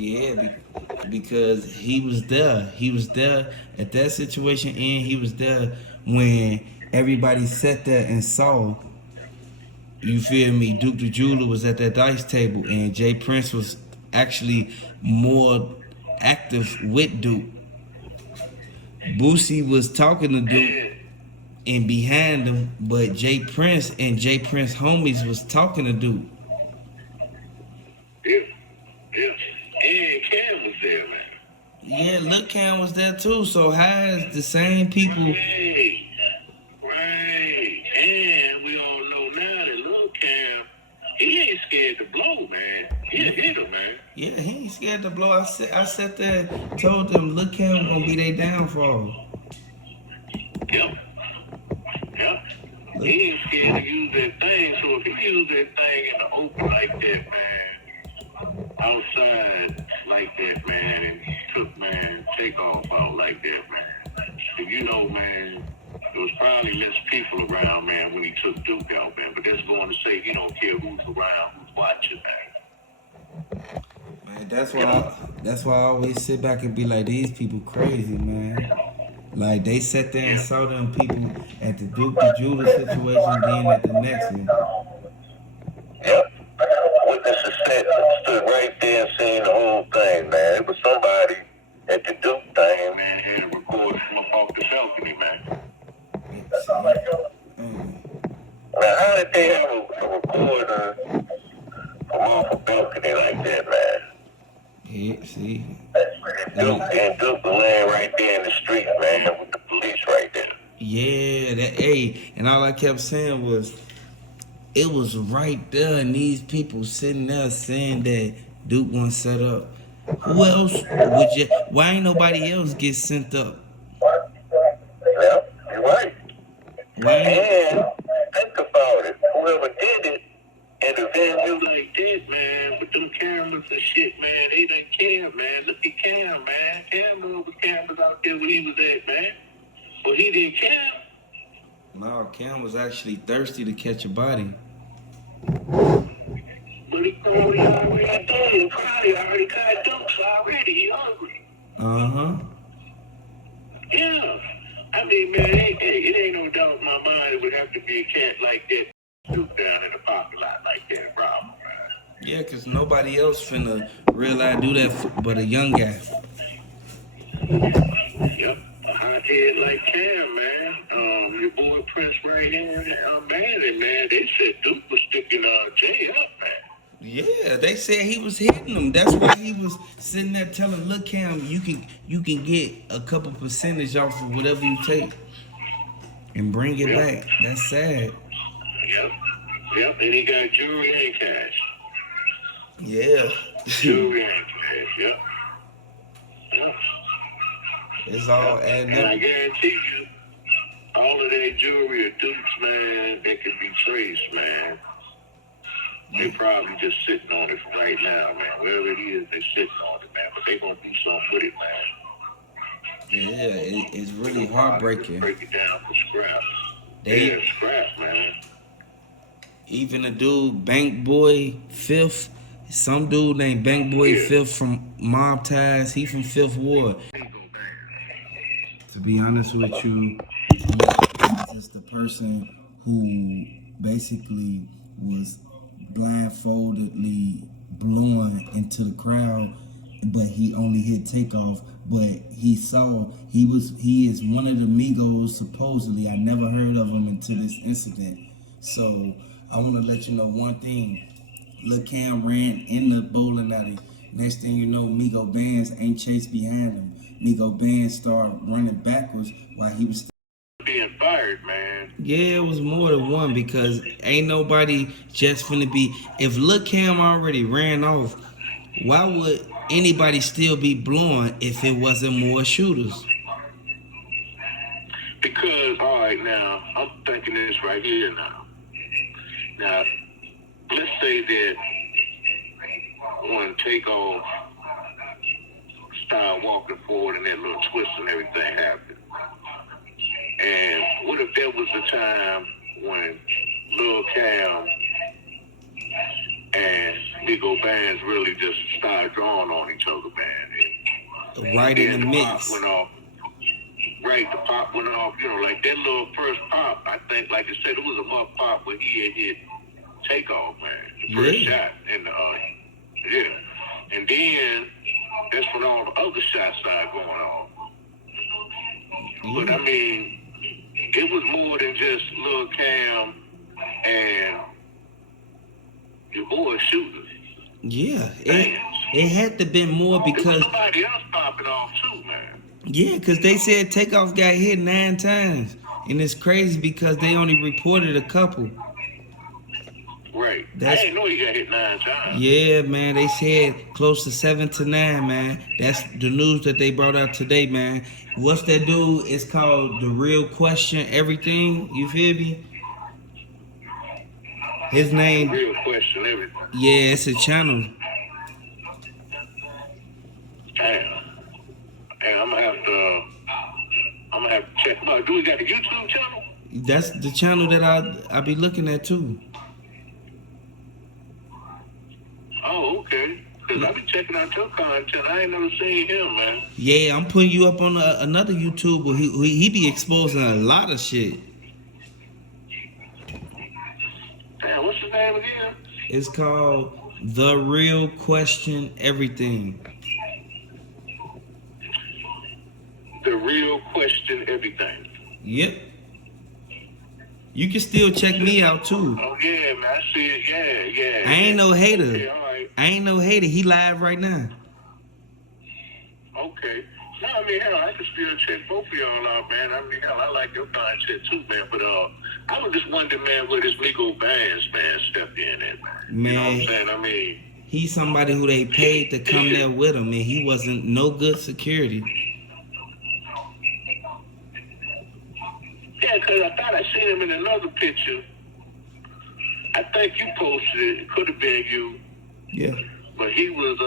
Yeah, because he was there. He was there at that situation, and he was there when everybody sat there and saw. You feel me? Duke the Jeweler was at that dice table, and Jay Prince was actually more active with Duke. Boosie was talking to Duke and behind him, but Jay Prince and Jay Prince homies was talking to Duke. Yeah, yeah. And Cam was there, man. Yeah, Lil Cam was there too. So how is the same people? Right. And we all know now that Lil Cam, he ain't scared to blow, man. He a hitter, man. Yeah, he ain't scared to blow. I sat there, told them Lil Cam gonna be their downfall. Yep. Yep. He ain't scared to use that thing. So if he use that thing in the open like that, man, outside like that, man, and took, man, TakeOff out like that, man. If you know, man, there was probably less people around, man, when he took Duke out, man. But that's going to say he don't care who's around, who's watching, man. Man, that's why I always sit back and be like, these people crazy, man. Like they sat there and saw them people at the Duke the Jeweler situation, then at the next one. Yep. Witnesses stood right there and seen the whole thing, man. It was somebody at the Duke thing, man, had recorded from up off the balcony, man. Now, how did they have a recorder from off a balcony like that, man? Yeah, see. And Duke was laying right there in the street, man, with the police right there. Yeah, and all I kept saying was, it was right there, and these people sitting there saying that Duke wasn't set up. Who else would you? Why ain't nobody else get sent up? Yeah, you're right. Why ain't? And think about it. Whoever did it in a venue like this, man, with them cameras and shit, man, they didn't care, man. Look at Cam, man. Cam knew was cameras out there where he was at, man. But he didn't care. No, Cam was actually thirsty to catch a body. But he probably already did. He probably already got Dukes already. He hungry. Uh-huh. Yeah. I mean, man, it ain't no doubt in my mind it would have to be a cat like that Duke down in the parking lot like that, problem, man. Yeah, because nobody else finna realize do that but a young guy. Yep. A hothead like Cam, man. Your boy Prince right here, man, they said Duke was sticking Jay up, man. Yeah, they said he was hitting them. That's why he was sitting there telling Lil Cam, you can get a couple percentage off of whatever you take and bring it back. That's sad. Yep, and he got jewelry and cash. Yeah. Jewelry and cash, yep. It's all adding And up. I guarantee you, all of that jewelry or Dukes, man, that could be traced, man. They probably just sitting on it right now, man. Wherever it is, they sitting on it, man. But they gonna do something with it, man. Yeah, it's really heartbreaking. Break it down for scraps. They scraps, man. Even a dude, Bank Boy Fifth, some dude named Bank Boy Fifth from Mob Ties. He from Fifth Ward. To be honest with you, he's just the person who basically was blindfoldedly blowing into the crowd, but he only hit TakeOff. But he is one of the Migos supposedly. I never heard of him until this incident. So I want to let you know one thing. Lil Cam ran in the bowling alley. Next thing you know, Migo Bands ain't chased behind him. Migo Bands started running backwards while he was being fired, man. Yeah, it was more than one because ain't nobody just finna be. If Lil Cam already ran off, why would anybody still be blowing if it wasn't more shooters? Because, all right, now, I'm thinking this right here now. Now, let's say that when TakeOff started walking forward and that little twist and everything happened. And what if there was a time when Lil Cam and Migo bands really just started drawing on each other, man. Right in the mix. Pop went off. Right, the pop went off, like that little first pop, I think, like I said, it was a mug pop where he had hit TakeOff, man. The first shot in the, And then, that's when all the other shots started going on. But, I mean, it was more than just Lil Cam and your boy shooting. Yeah, it had to been more because somebody else popping off too, man. Yeah, because they said TakeOff got hit 9 times. And it's crazy because they only reported a couple. Right. I didn't know he got hit 9 times. Yeah, man. They said close to 7 to 9, man. That's the news that they brought out today, man. What's that dude? It's called The Real Question Everything. You feel me? His name. The Real Question Everything. Yeah, it's a channel. Damn. And I'm gonna have to check him out. Do we got a YouTube channel? That's the channel that I be looking at too. Oh, okay. Cause I be checking out your content. I ain't never seen him, man. Yeah, I'm putting you up on another YouTuber. He be exposing a lot of shit. Damn, what's his name again? It's called The Real Question Everything. The Real Question Everything. Yep. You can still check me out too. Oh yeah, man, I see it. Yeah. I ain't no hater. Okay, all right. I ain't no hater. He live right now. Okay. No, I mean, hell, I can still check both of y'all out, man. I mean, hell, I like your content too, man. But I was just wondering, man, where this Migo Bands, man, stepped in at, man. You know what I'm saying? I mean, he's somebody who they paid to come there with him, and he wasn't no good security. Yeah, because I thought I seen him in another picture. I think you posted it. It could have been you. Yeah. But he was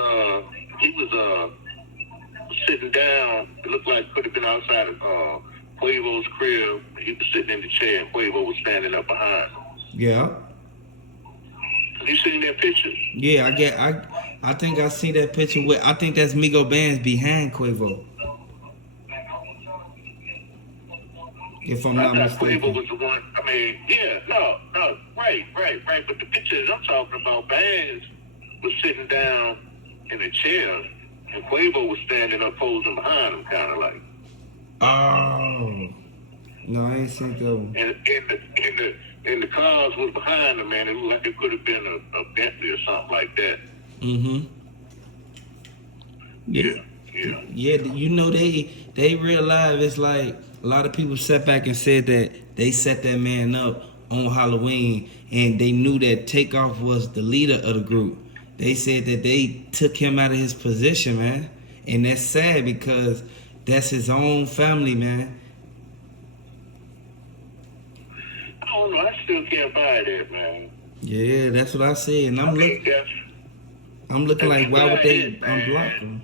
sitting down. It looked like it could have been outside of Quavo's crib. He was sitting in the chair, and Quavo was standing up behind him. Yeah. Have you seen that picture? Yeah, I think I see that picture with. I think that's Migo Bands behind Quavo. If I'm not mistaken. Quavo was the one. I mean, right. But the pictures I'm talking about, Bands was sitting down in a chair, and Quavo was standing up, posing behind him, kind of like. Oh, no, I ain't seen that one. And the cars was behind him, man. It looked like it could have been a Bentley or something like that. Mm-hmm. Yeah. Yeah, you know they real live. It's like a lot of people sat back and said that they set that man up on Halloween, and they knew that TakeOff was the leader of the group. They said that they took him out of his position, man, and that's sad because that's his own family, man. I don't know. I still can't buy that, man. Yeah, that's what I said, and I'm looking like, why would they unblock him?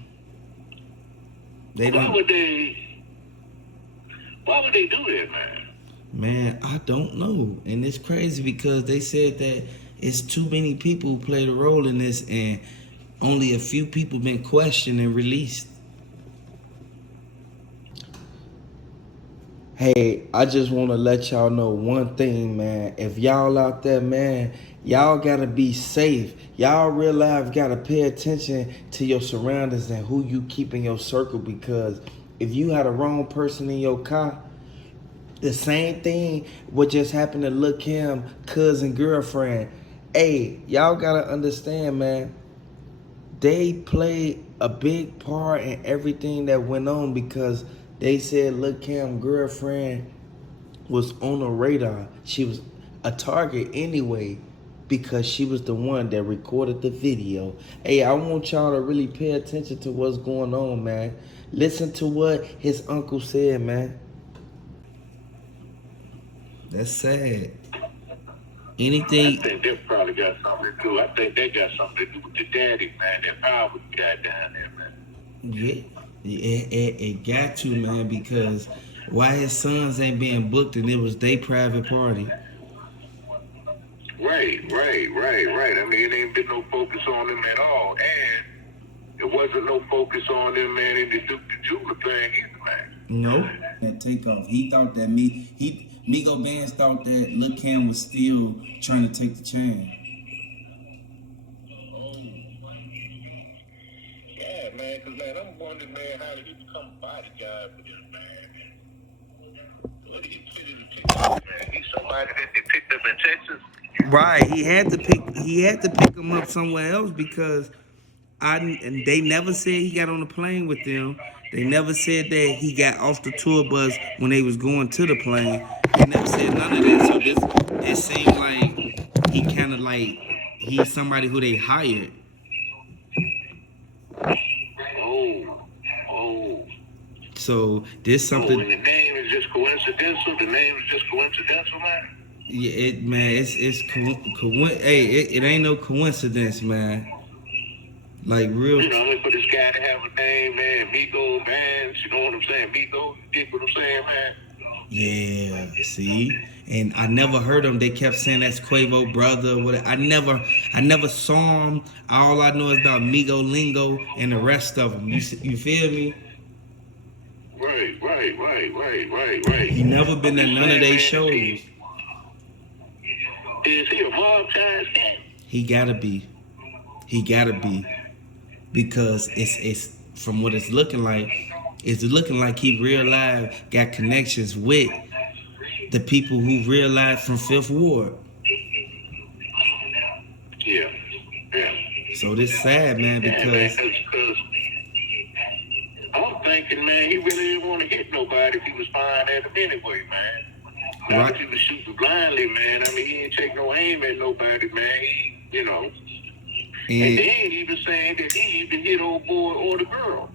Why would they do that, man? Man, I don't know. And it's crazy because they said that it's too many people who played a role in this, and only a few people been questioned and released. Hey, I just want to let y'all know one thing, man. If y'all out there, man, y'all got to be safe. Y'all real life got to pay attention to your surroundings and who you keep in your circle, because if you had a wrong person in your car, the same thing what just happened to Lil' Kim, cousin, girlfriend. Hey, y'all got to understand, man. They played a big part in everything that went on because they said Lil' Kim girlfriend was on the radar. She was a target anyway because she was the one that recorded the video. Hey, I want y'all to really pay attention to what's going on, man. Listen to what his uncle said, man. That's sad. Anything. I think that probably got something to do. I think they got something to do with the daddy, man. That power got down there, man. Yeah. It got to, man, because why his sons ain't being booked and it was their private party. Right. Right. I mean, it ain't been no focus on them at all, and it wasn't no focus on them, man, in the Duke the Jeweler thing either, man. Nope. That Takeoff, he thought that Migo Bands thought that Lil Cam was still trying to take the chain. Yeah, man, because, man, I'm wondering, man, how did he become a bodyguard for this, man? What did he put in the TikTok, man? He's somebody that they picked up in Texas. Right, he had to pick him up somewhere else because and they never said he got on the plane with them. They never said that he got off the tour bus when they was going to the plane. They never said none of that. So this seemed like he kind of like he's somebody who they hired. Oh. So this something. And the name is just coincidental. The name is just coincidental, man. Yeah, it ain't no coincidence, man. Like real. You know, for this guy to have a name, man, Migo Bands, you know what I'm saying? Migo, you get what I'm saying, man? Yeah, see? And I never heard them. They kept saying that's Quavo brother. What I never saw him. All I know is about Migo Lingo and the rest of them. You feel me? Right. He never been at none of their shows. Is he a mob ties cat? He gotta be. Because it's from what it's looking like he real live got connections with the people who real live from Fifth Ward. Yeah. So this sad, man, because I'm thinking, man, he really didn't want to hit nobody if he was firing at him anyway, man. Right. He was shooting blindly, man. I mean, he didn't take no aim at nobody, man. You know. And they ain't even saying that he even hit old boy or the girl.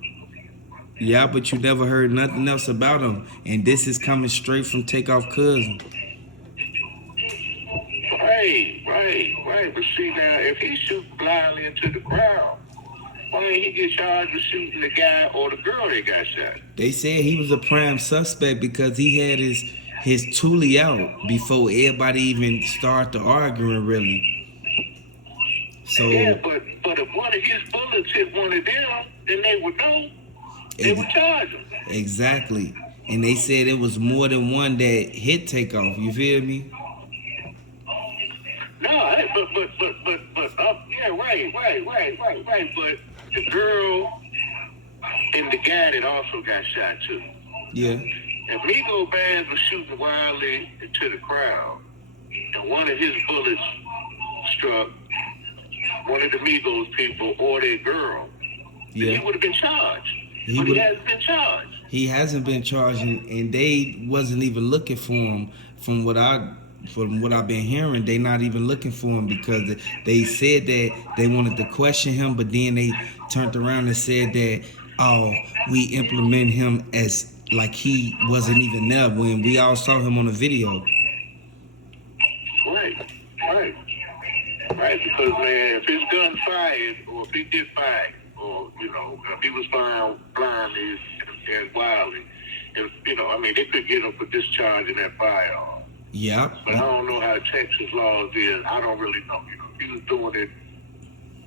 Yeah, but you never heard nothing else about him. And this is coming straight from TakeOff cousin. Right. But see now, if he shoots blindly into the crowd, why didn't he get charged with shooting the guy or the girl that got shot? They said he was a prime suspect because he had his toolie out before everybody even started arguing, really. So yeah, but if one of his bullets hit one of them, then they would know. They would charge him. Exactly. And they said it was more than one that hit TakeOff. You feel me? No, yeah, right. But the girl and the guy that also got shot too. Yeah. If Migo Bands was shooting wildly into the crowd, and one of his bullets struck one of the Migos people or their girl, he would have been charged. He hasn't been charged. He hasn't been charged, and they wasn't even looking for him. From what I've been hearing, they not even looking for him because they said that they wanted to question him, but then they turned around and said that, we implement him as like he wasn't even there when we all saw him on the video. Right, because, man, if his gun fired, or if he did fire, or, if he was found blindly and wildly, they could get him for discharging that firearm. Yeah. But I don't know how Texas laws is. I don't really know. He was doing it,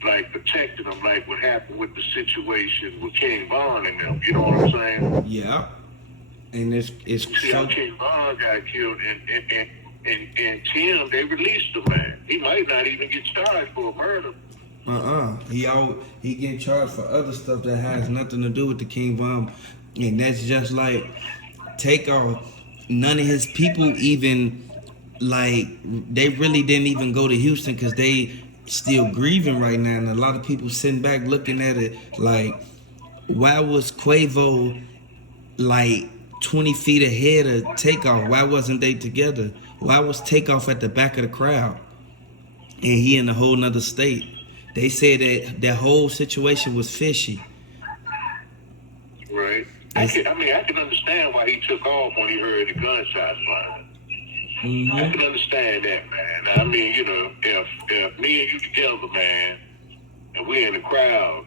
like, protecting them, like what happened with the situation with King Von and them. You know what I'm saying? Yeah. And it's see how King Von got killed, and Tim, they released him, man. He might not even get charged for a murder. He get charged for other stuff that has nothing to do with the King Von, and that's just like TakeOff. None of his people even they really didn't even go to Houston because they still grieving right now, and a lot of people sitting back looking at it like, why was Quavo 20 feet ahead of TakeOff? Why wasn't they together? Why was TakeOff at the back of the crowd and he in a whole nother state? They said that whole situation was fishy. Right. I can understand why he took off when he heard the gunshots fired. Mm-hmm. I can understand that, man. I mean, if me and you together, man, and we're in the crowd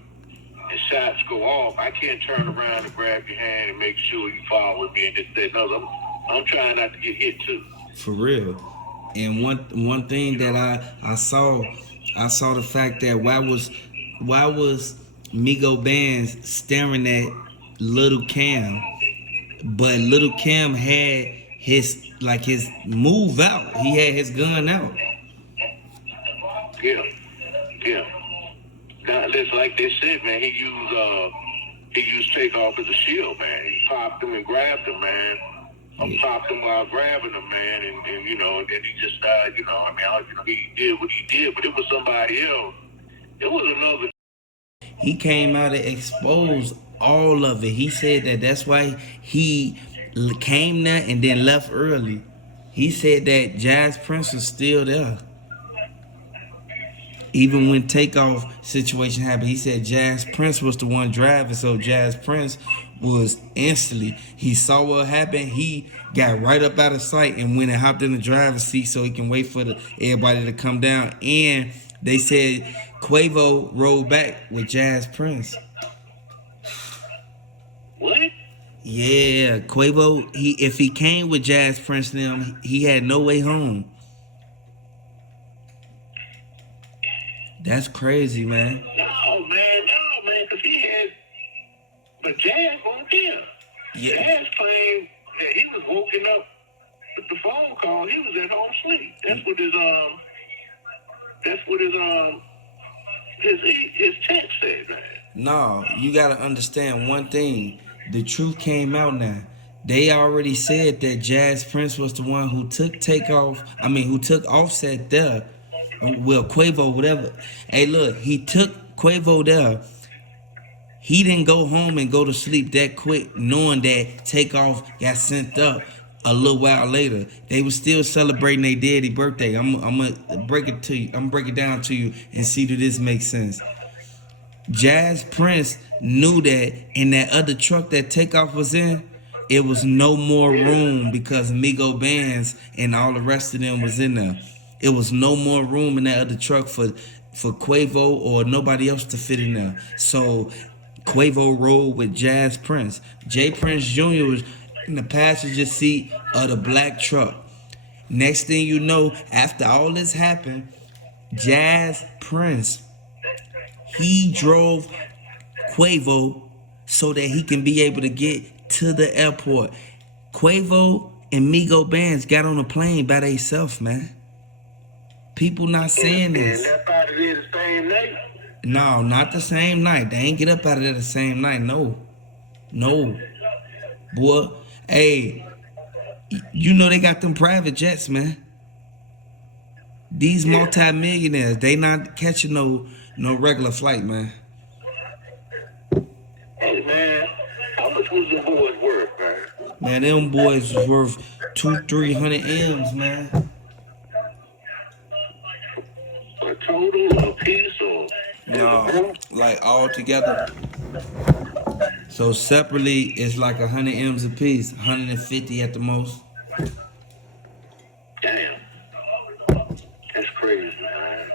and shots go off, I can't turn around and grab your hand and make sure you follow with me and just say, no, I'm trying not to get hit too. For real. And one thing that I saw the fact that why was Migo Bands staring at Little Cam, but Little Cam had his move out. He had his gun out. Yeah, yeah. Now, it's like they said, man. He used Takeoff as a shield, man. He popped him and grabbed him, man. Popped him while grabbing him, man, and you know, and then he just died. You know, I mean, he did what he did, but it was somebody else. It was another. He came out and exposed all of it. He said that's why he came there and then left early. He said that Jazz Prince was still there. Even when Takeoff situation happened, he said Jazz Prince was the one driving, so Jazz Prince was instantly, he saw what happened, he got right up out of sight and went and hopped in the driver's seat so he can wait for everybody to come down. And they said Quavo rolled back with Jazz Prince. What? Yeah, Quavo, if he came with Jazz Prince them, he had no way home. That's crazy, man. No, man, because he had, but Jazz won't there. Yeah. Jazz claimed that he was woken up with the phone call. He was at home sleep. That's what his text said, man. No, you gotta understand one thing. The truth came out now. They already said that Jazz Prince was the one who took who took Offset there. Well, Quavo, whatever. Hey, look, he took Quavo there. He didn't go home and go to sleep that quick, knowing that Takeoff got sent up a little while later. They were still celebrating their daddy birthday. I'm gonna break it to you. I'm gonna break it down to you and see if this makes sense. Jazz Prince knew that in that other truck that Takeoff was in, it was no more room because Migo Bands and all the rest of them was in there. It was no more room in that other truck for Quavo or nobody else to fit in there. So Quavo rode with Jazz Prince. Jay Prince Jr. was in the passenger seat of the black truck. Next thing you know, after all this happened, Jazz Prince, he drove Quavo so that he can be able to get to the airport. Quavo and Migo Bands got on a plane by themselves, man. People not saying this. And left out of there the same night? No, not the same night. They ain't get up out of there the same night. No. Boy, hey, you know they got them private jets, man. These multi-millionaires, they not catching no regular flight, man. Hey, man, how much was the boys worth, man? Man, them boys was worth 200-300 M's, man. A total, a piece, or? No, like all together. So separately, it's like 100 M's a piece, 150 at the most. Damn. That's crazy, man.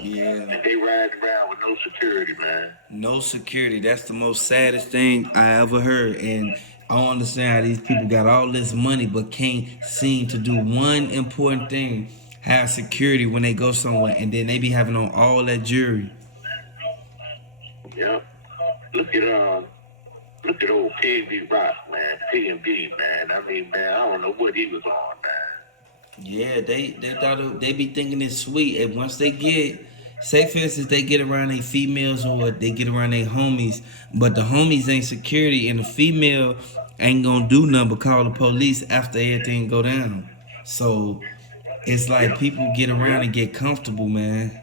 Yeah. And they ride around with no security, man. No security. That's the most saddest thing I ever heard. And I don't understand how these people got all this money but can't seem to do one important thing. Have security when they go somewhere, and then they be having on all that jewelry. Yeah. Look at old PNB Rock, man. PNB, man. I mean, man, I don't know what he was on, man. Yeah, they thought they be thinking it's sweet, and once they get, say for instance, they get around their females or they get around their homies, but the homies ain't security, and the female ain't gonna do nothing but call the police after everything go down. So it's like people get around and get comfortable, man.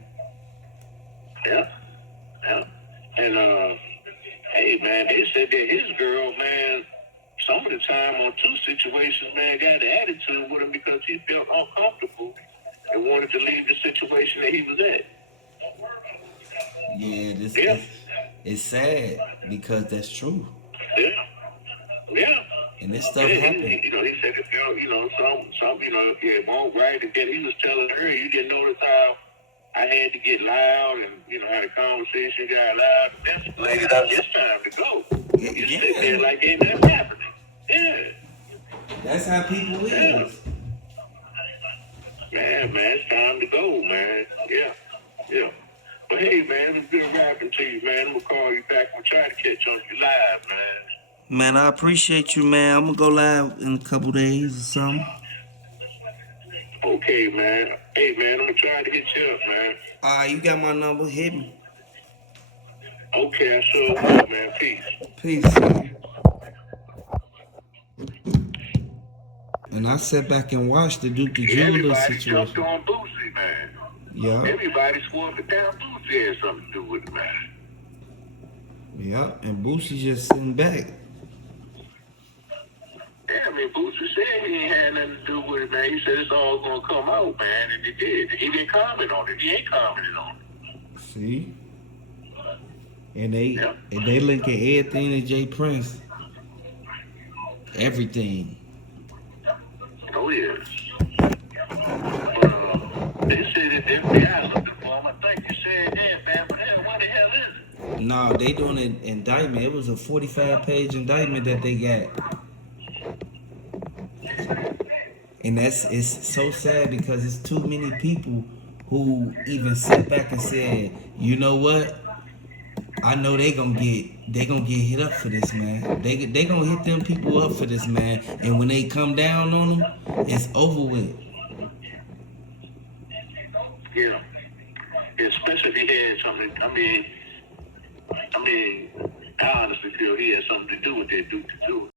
Yeah. And hey, man, they said that his girl, man, some of the time on two situations, man, got an attitude with him because he felt uncomfortable and wanted to leave the situation that he was at. Yeah, it's sad because that's true. Yeah. And this stuff happened. He said it felt, some, it won't right. And then he was telling her, you didn't notice how I had to get loud and, how the conversation got loud. Escalated up. It's time to go. You sit there like ain't nothing happening. Yeah. That's how people is. Man, it's time to go, man. Yeah. But hey, man, it's good rapping to you, man. I'm gonna call you back. I'm trying to catch on you live, man. Man, I appreciate you, man. I'm gonna go live in a couple days or something. Okay, man. Hey, man, I'm gonna try to hit you up, man. You got my number. Hit me. Okay, I sure will, man. Peace. Peace, man. And I sat back and watched the Duke the Jeweler Everybody jumped situation. on Boosie, man. Yeah. Everybody swore the damn Boosie had something to do with it, man. Yeah. And Boosie just sitting back. Yeah, I mean, Boosie said he ain't had nothing to do with it, man. He said it's all gonna come out, man, and it did. He didn't comment on it. He ain't commented on it. See? And they linking everything to Jay Prince. Everything. Oh, yeah. They said that the FBI looking for him. I think you said that, man. But hell, what the hell is it? No, they doing an indictment. It was a 45-page indictment that they got. And it's so sad because it's too many people who even sit back and said, you know what? I know they gonna get hit up for this, man. They gonna hit them people up for this, man. And when they come down on them, it's over with. Yeah. Especially if he had something. I mean, I honestly feel he had something to do with that Duke the Jeweler.